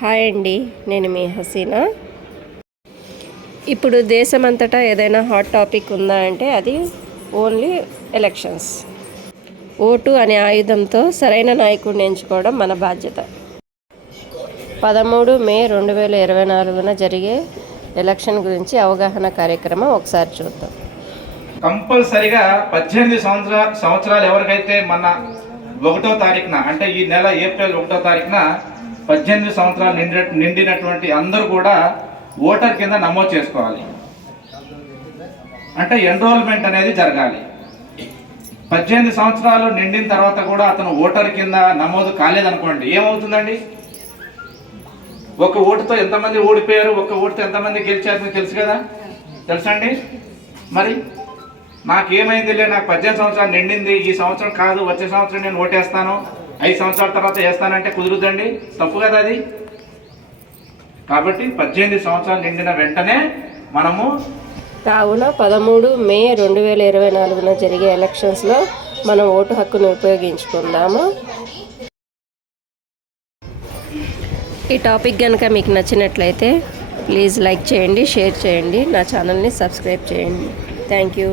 Hi అండి, నేను మీ హసీనా. ఇప్పుడు దేశమంతటా ఏదైనా హాట్ టాపిక్ ఉందా అంటే అది ఓన్లీ ఎలక్షన్స్. ఓటు అనే ఆయుధంతో సరైన నాయకుడిని ఎంచుకోవడం మన బాధ్యత. 13 మే 2024 జరిగే ఎలక్షన్ గురించి అవగాహన కార్యక్రమం ఒకసారి చూద్దాం. కంపల్సరిగా 18 సంవత్సరాలు ఎవరికైతే మన 1వ తారీఖున అంటే ఈ నెల ఏప్రిల్ 1వ తారీఖున 18 సంవత్సరాలు నిండినటువంటి అందరూ కూడా ఓటర్ కింద నమోదు చేసుకోవాలి. అంటే ఎన్రోల్మెంట్ అనేది జరగాలి. 18 సంవత్సరాలు నిండిన తర్వాత కూడా అతను ఓటర్ కింద నమోదు కాలేదనుకోండి, ఏమవుతుందండి? ఒక ఓటుతో ఎంతమంది ఓడిపోయారు, ఒక ఓటుతో ఎంతమంది గెలిచారు మీకు తెలుసు కదా, తెలుసండి. మరి నాకేమైందిలే, నాకు 18 సంవత్సరాలు నిండింది, ఈ సంవత్సరం కాదు వచ్చే సంవత్సరం నేను ఓటేస్తాను, 5 సంవత్సరాల తర్వాత వేస్తానంటే కుదురుద్దండి, తప్పు కదా అది. కాబట్టి 18 సంవత్సరాలు నిండిన వెంటనే మనము కావున 13 మే 2024 జరిగే ఎలక్షన్స్లో మనం ఓటు హక్కును ఉపయోగించుకుందాము. ఈ టాపిక్ కనుక మీకు నచ్చినట్లయితే ప్లీజ్ లైక్ చేయండి, షేర్ చేయండి, నా ఛానల్ని సబ్స్క్రైబ్ చేయండి. Thank you.